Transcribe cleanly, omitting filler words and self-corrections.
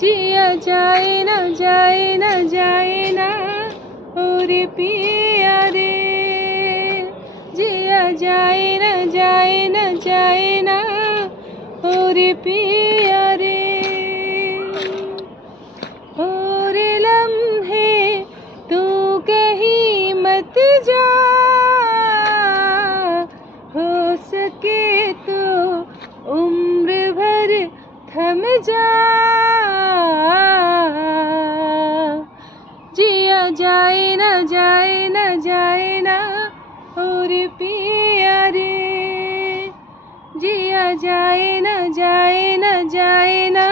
जिया जाए ना जाए ना जाए ना और पिया रे, जिया जाए ना जाए ना जाए ना और पिया रे। और लम्हे तू कहीं मत जा, हो सके तो उम्र भर थम जा, जिया जाए ना जाए ना जाए ना और पिया रे, जिया जाए ना जाए ना जाए ना